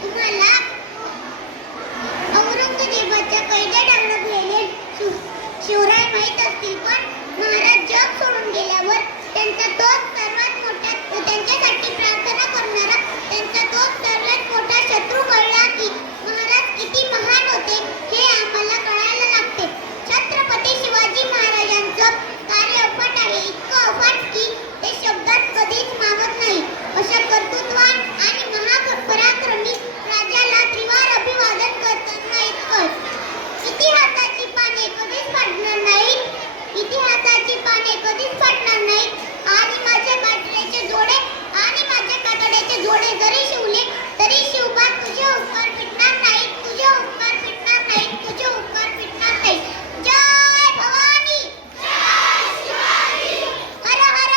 तुम्हाला औरंगजेबाच्या कैद्या डांबलेले शिवराय माहीत असतील, पण महाराज जग सोडून गेल्यावर त्यांचा तोच सर्वात मोठा त्यांच्यासाठी प्रार्थना करणारा त्यांचा तोच सर्वात मोठा शत्रू कळला की महाराज किती महान होते हे आम्हाला कळायला लागते. छत्रपती शिवाजी महाराजांचं कार्य अफाट आहे, इतकं अफाट की ते शब्दात कधीच मावत नाही. अशा कर्तृत्वान आणि महापराक्रमी राजाला त्रिवार अभिवादन करताना इतकंच. इतिहासाची पाने कधीच फाटणार नाहीत, इतिहासाची पाने कधीच फाटणार नाहीत. आणि माझ्या कातड्याचे जोडे जरी शिवले तरी शिवबा तुझे उपकार फिटणार नाहीत, तुझे उपकार फिटणार नाहीत, तुझे उपकार फिटणार नाहीत. जय भवानी, जय शिवाजी, हर हर.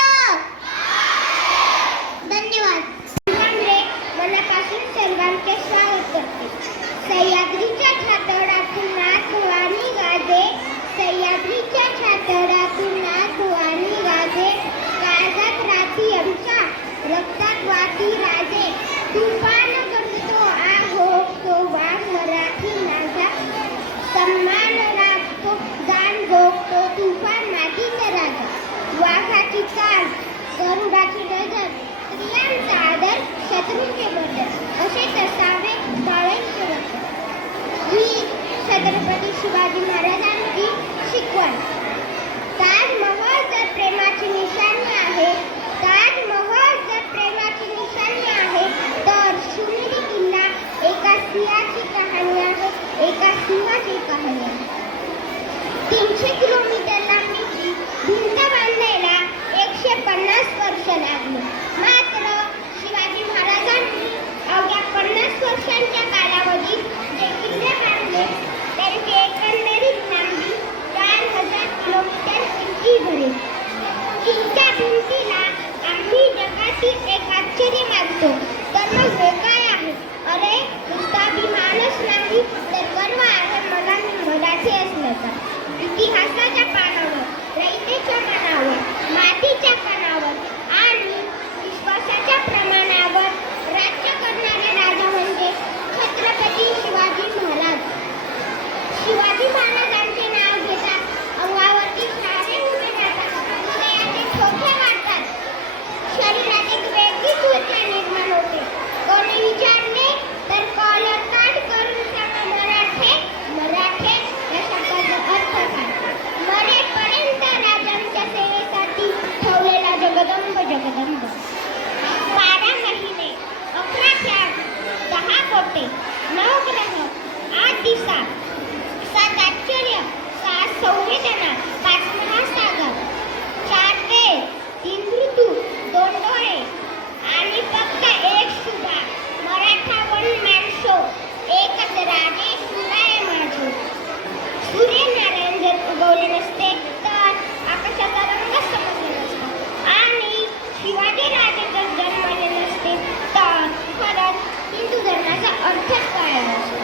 धन्यवाद. मनापासून सर्वांचे स्वागत करते. सह्याद्रीच्या छातडातून नाथ भवानी गाजे, सह्याद्रीच्या छातडातून नाथ भवानी गाजे. काळजात राती आमच्या, रक्तात वाटी राजे. तुफान करतो आहो तो वाघ मराठी माझा, सन्मान राखतो जाण गोगतो तुफान मातीचा राजा. वाघाची चाल, गरुडाची नजर, स्त्रियांचा आदर, शत्रूंचे बदल, असे असावे बाळांचे वर्तन. ही छत्रपती शिवाजी महाराजांची शिकवण. ताजमहल जर प्रेमाची निशाणी आहे, ताजमहल जर प्रेमाची निशाणी आहे, तर शिवनेरी किल्ला एका सिंहाची कहाणी आहे, एका सिंहाची कहाणी आहे. 300 किलोमीटर लांबीची भिंत बांधायला 150 वर्ष लागली. मात्र शिवाजी महाराजांनी अवघ्या 50 वर्षांच्या कालावधीत जे किल्ले बांधले त्यांची एकंदरीत लांबी 4000 किलोमीटर इतकी भरेल. चीनच्या भिंतीला आम्ही जगातील एक आश्चर्य मानतो, तर मग हे काय आहे? अरे नुसता अभिमानच नाही तर गर्व आहे मला मराठी असण्याचा. इतिहासाच्या पानावर, रयतेच्या मनावर, मातीच्या कणावर आणि विश्वासाच्या प्रमाणावर राज्य करणारे राजा म्हणजे छत्रपती शिवाजी महाराज. शिवाजी महाराजांचे नाव घेतात अंगावरती सारे उभे राहतात, हृदयाचे ठोके वाढतात, शरीरात एक वेगळीच ऊर्जा निर्माण होते. कोणी विचारले तर कॉलर काढ करून सांगा मराठे मराठे या शब्दाचा अर्थ काय? मरेपर्यंत राजांच्या सेवेसाठी ठेवलेला जगदंब जगदंब. 12 महिने, 11 त्याग, 10 कोटे, 9 ग्रह, 8 दिशा, 7 आश्चर्य, 7 संवेदना, 5 महासागर, 4 वेद, 3 ऋतू, 2 डोळे आणि फक्त एक सुभा. मराठा वन मॅन शो, एकच राजे शिवराय माझे. सूर्यनारायण जर उगवले नसते तर आकाशाचा रंग समजला नसता आणि शिवाजी राजे जर जन्मले नसते तर खरंच हिंदू धर्माचा अर्थच काय असतो.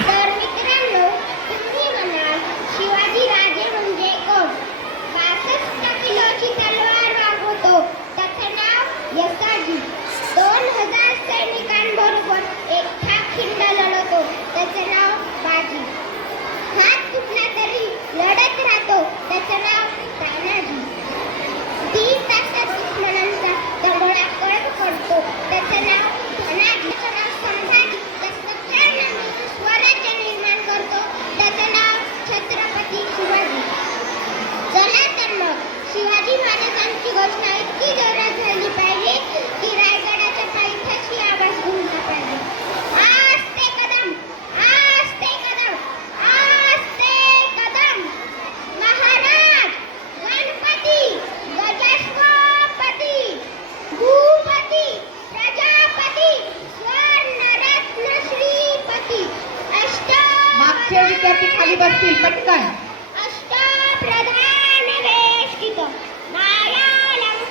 तर मित्रांनो, तुम्ही म्हणाल शिवाजी राजे म्हणजे कोण? 62 किलोची तलवार वागवतो, त्याचं नाव यसाजी. 2000 सैनिकांबरोबर एक ठाक खिंड लढवतो, त्याचं नाव बाजी. हात तुटला तरी लढत राहतो, त्याचं नाव तानाजी. 3 तासात दुश्मनांचा दंडोळा कळत पडतो, त्याचं नाव धनाजी. त्याचं नाव संभाजी. स्वराज्य निर्माण करतो, त्याचं नाव छत्रपती शिवाजी. चला तर मग शिवाजी महाराजांची घोषणा इतकी जोरात झाली पाहिजे की रायगडाच्या पायथ्याशी आवाज घुमला पाहिजे. आस्ते कदम, आस्ते कदम, आस्ते कदम. महाराज, गणपती, गजस्वपती, भूपती, प्रजापती, स्वर्णरत्न श्रीपती, मागचे विद्यार्थी खाली बसतील पटकन. अष्टप्रधान वेष्टित मायालंकृत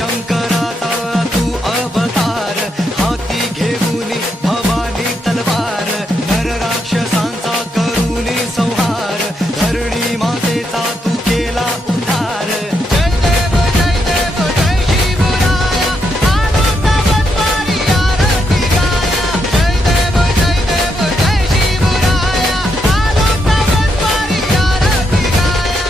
शंकराचा तू अवतार, हाती घेऊन भवानी तलवार, नर राक्षसांचा करूनी संहार, धरणी मातेचा तू केला उद्धार. जय देव जय देव जय शिवराया, आलो सावंतवाडी आरती गाया. जय देव जय देव जय शिवराया, आलो सावंतवाडी आरती गाया.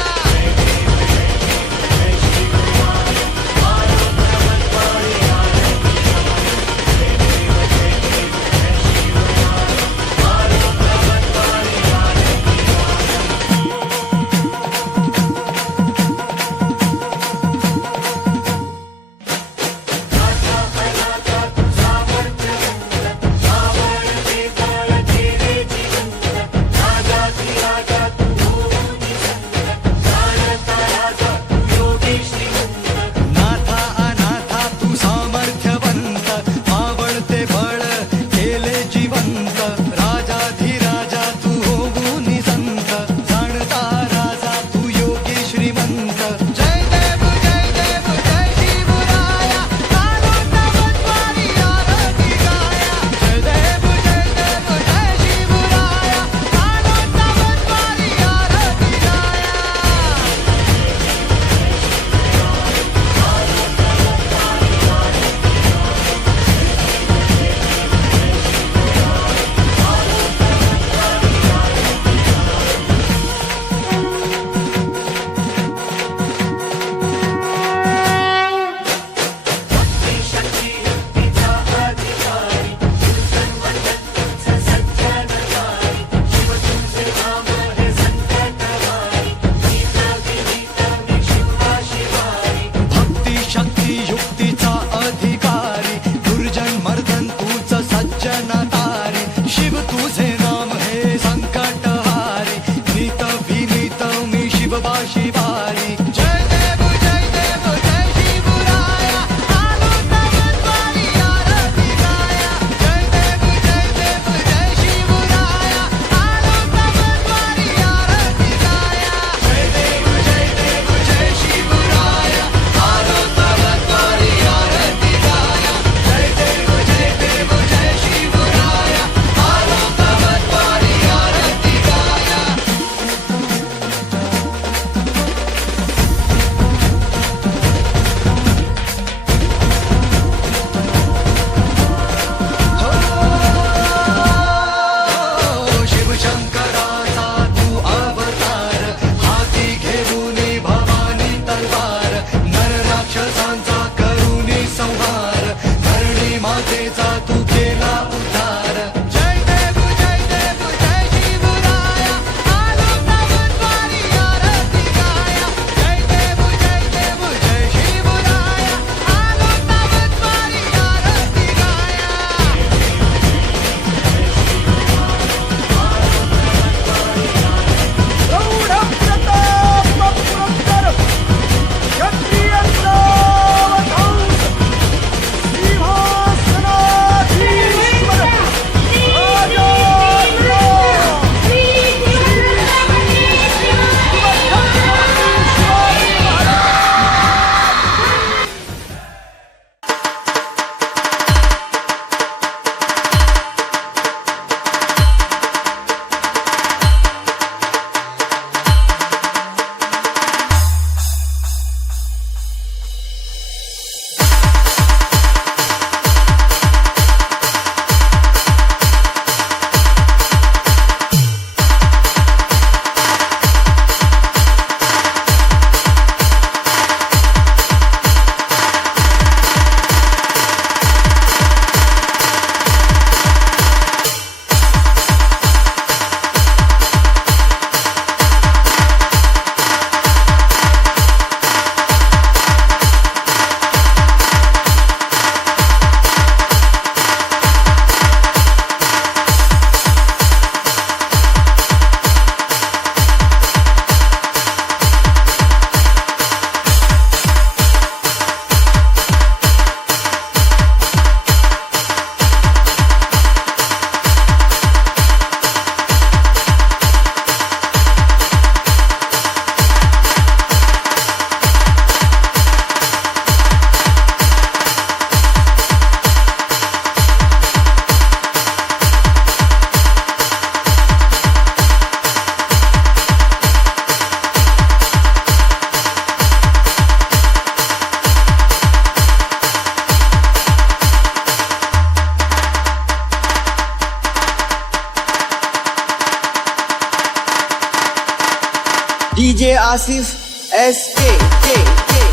DJ Asif SK